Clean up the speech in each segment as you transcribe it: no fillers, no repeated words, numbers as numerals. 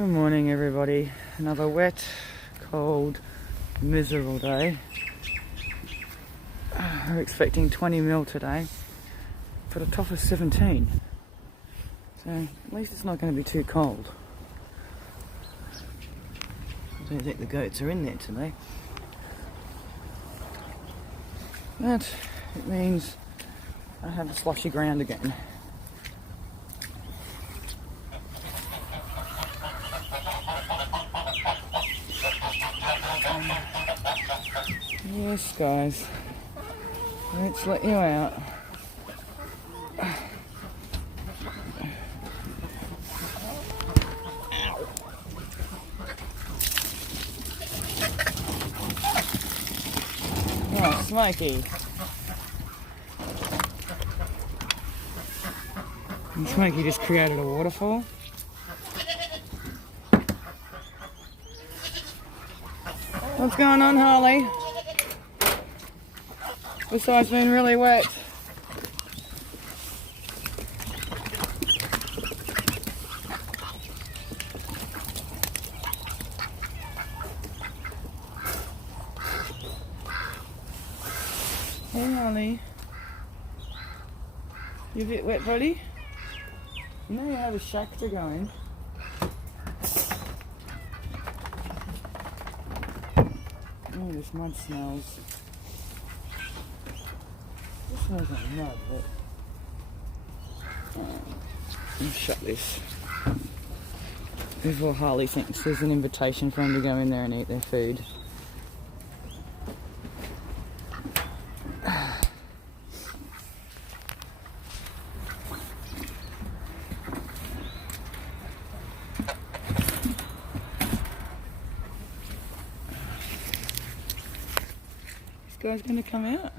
Good morning, everybody. Another wet, cold, miserable day. We're expecting 20 mil today, but a top of 17. So at least it's not going to be too cold. I don't think the goats are in there today. But it means I have a slushy ground again. Yes, guys. Let's let you out. Oh, Smokey. And Smokey just created a waterfall. What's going on, Harley? Besides being really wet. Hey, Harley. You a bit wet, buddy? You know you have a shack to go in. Oh, this mud smells. This smells like mud, but... let me shut this. Before Harley thinks there's an invitation for him to go in there and eat their food. This guy's gonna come out.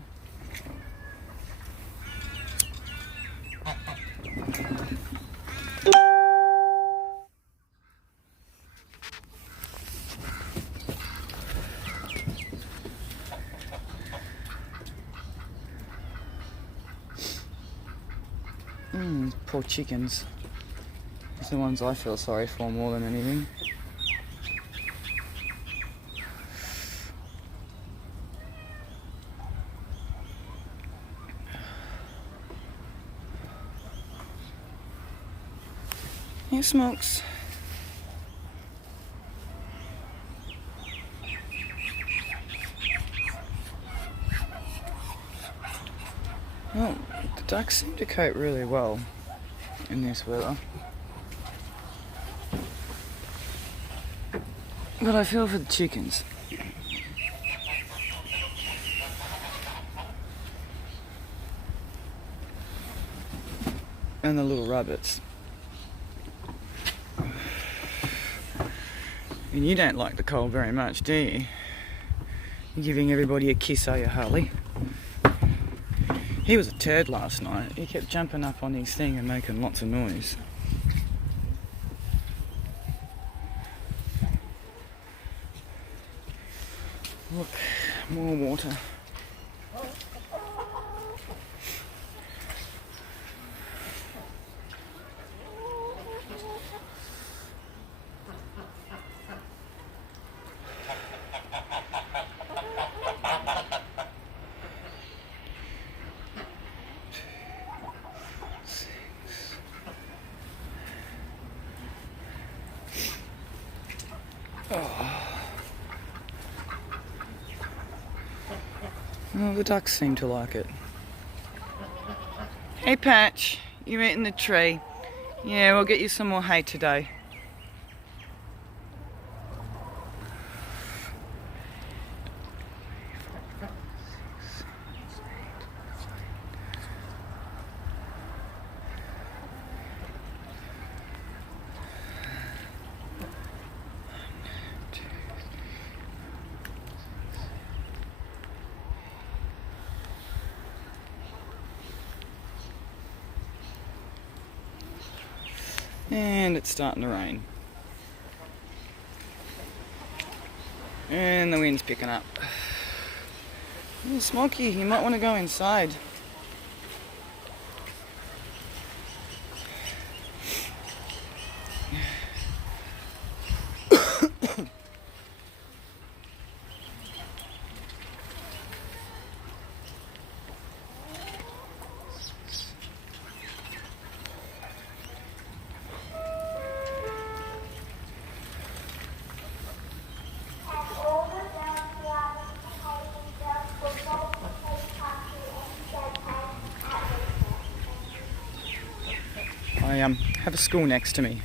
Poor chickens. It's the ones I feel sorry for more than anything. Here, Smokes. Well, the ducks seem to cope really well in this weather. But I feel for the chickens. And the little rabbits. And you don't like the cold very much, do you? You're giving everybody a kiss, are you, Harley? He was a turd last night. He kept jumping up on his thing and making lots of noise. Look, more water. Well, the ducks seem to like it. Hey, Patch, you're eating the tree. Yeah, we'll get you some more hay today. And it's starting to rain. And the wind's picking up. Oh, Smokey, you might want to go inside. have a school next to me.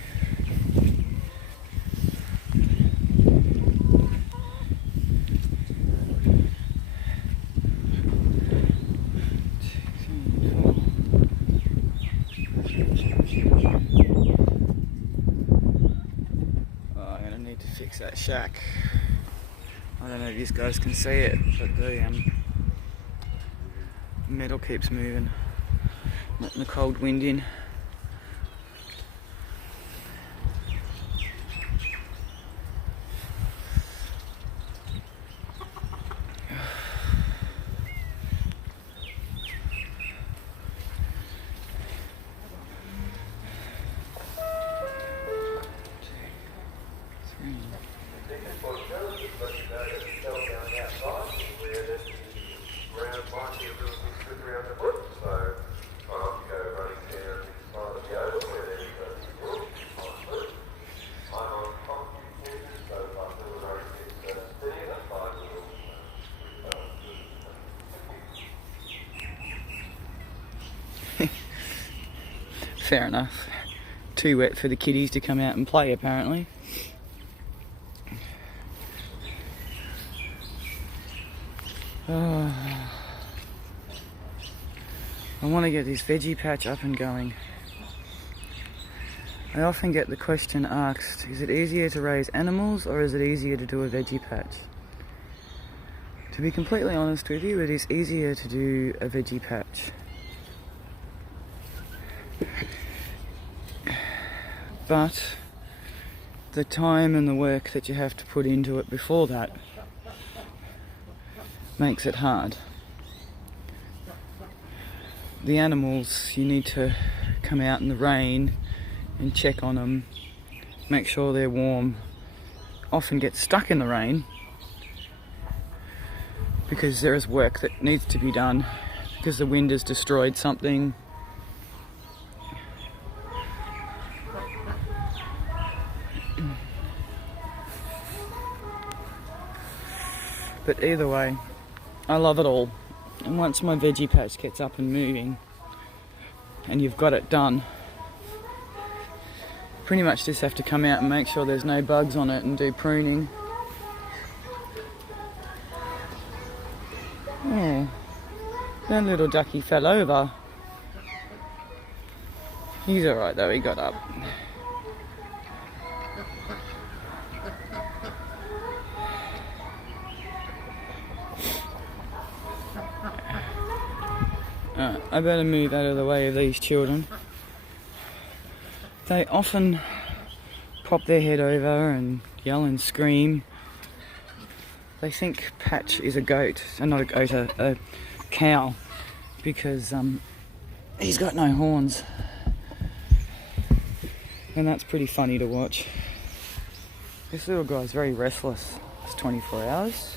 I'm gonna need to fix that shack. I don't know if you guys can see it, but the metal keeps moving, letting the cold wind in. Fair enough. Too wet for the kiddies to come out and play, apparently. I want to get this veggie patch up and going. I often get the question asked, is it easier to raise animals or is it easier to do a veggie patch? To be completely honest with you, it is easier to do a veggie patch. But the time and the work that you have to put into it before that makes it hard. The animals, you need to come out in the rain and check on them, make sure they're warm, often get stuck in the rain because there is work that needs to be done because the wind has destroyed something. But either way, I love it all. And once my veggie patch gets up and moving, and you've got it done, pretty much just have to come out and make sure there's no bugs on it and do pruning. Oh, that little ducky fell over. He's alright though, he got up. I better move out of the way of these children. They often pop their head over and yell and scream. They think Patch is a goat, not a goat, a cow, because he's got no horns. And that's pretty funny to watch. This little guy's very restless. It's 24 hours.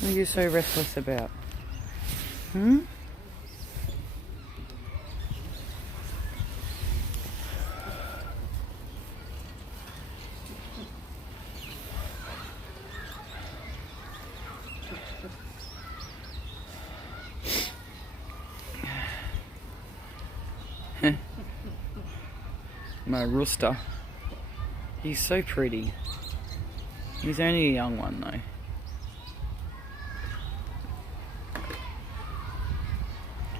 What are you so restless about? My rooster. He's so pretty. He's only a young one though.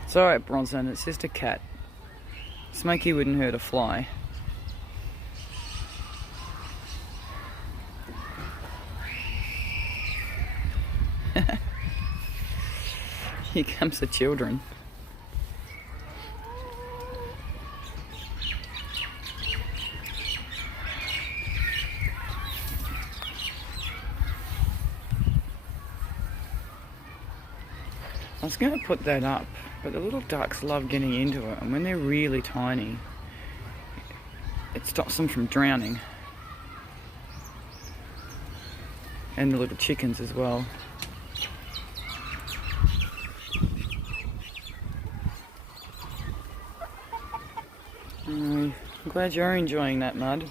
It's alright, Bronson, it's just a cat. Smokey wouldn't hurt a fly. Here comes the children. I was going to put that up, but the little ducks love getting into it, and when they're really tiny, it stops them from drowning. And the little chickens as well. I'm glad you're enjoying that mud.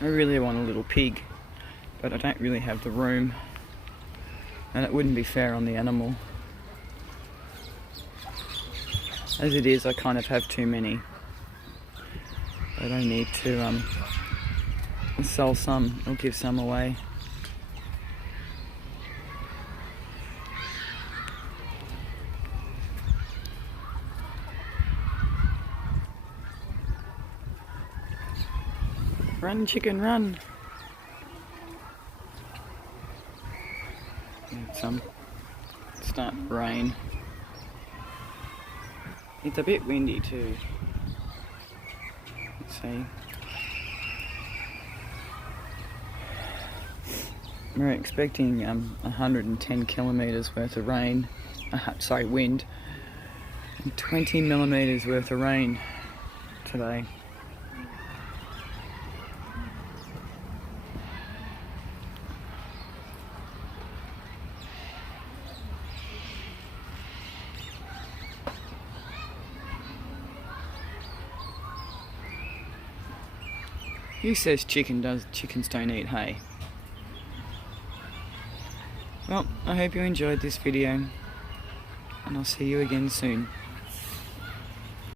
I really want a little pig, but I don't really have the room, and it wouldn't be fair on the animal. As it is, I kind of have too many, but I need to sell some or give some away. Run, chicken, run! It's starting to rain. It's a bit windy too. Let's see. We're expecting 110 kilometres worth of rain. Wind. And 20 millimetres worth of rain today. Who says chickens don't eat hay? Well, I hope you enjoyed this video, and I'll see you again soon.